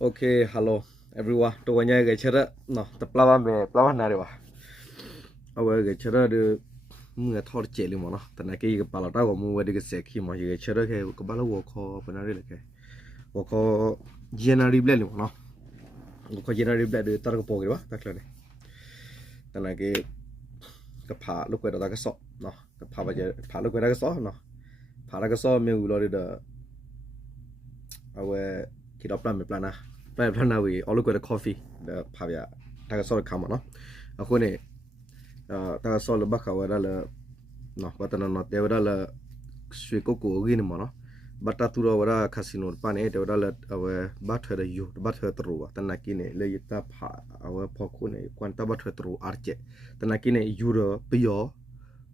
Okay, hello everyone. To when you get chere, no, the plava na rewa. Awa get chere de mu thor cheli mo no. Tana ke cái pala ta ko mu we de se ki mo ye chere ke ko bala wo ko bana re ke. Wo ko January ble li mo no. Wo ko January ble de tar ko po ge ba ta kla ne. Tana ke pha lu ko da ka so no. Ke pha ba je pha lu ko da ka so no. Pha la ka so me u lo de awa ki da plan me plan na. Plan na we all ko da coffee da pha ya ta ka so ka mo no. Ako ne ta so le baka wada le no batana no te wada le swe ko ko gi ni mo no bata tu ro wada casino pa ne te wada le awe ba thwe de yu ba thwe tru wa tana ki ne le yita pha awe pho ko ne kwan ta ba thwe tru arche tana ki ne yu ro pi yo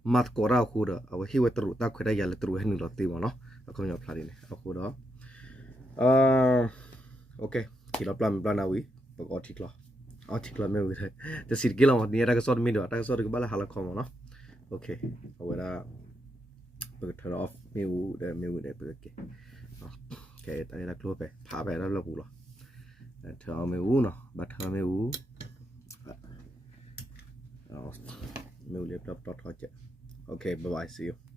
mat ko ra khu ro awe hi we tru ta khwe da ya le tru he ni ro ti mo no ako nya phla ni ne ako do okay ki lo plan na wi ko thik lo ঠিক là mấy người thế, thì xịt cái lòng này ra cái sốt mình được, ra cái sốt cái bao là halal không nó, ok, rồi là bật turn off menu để bật cái, ok, tại là close về, phá về đó là đủ rồi, turn on menu nó, bật turn menu, menu laptop thôi chứ, ok, bye bye, see you.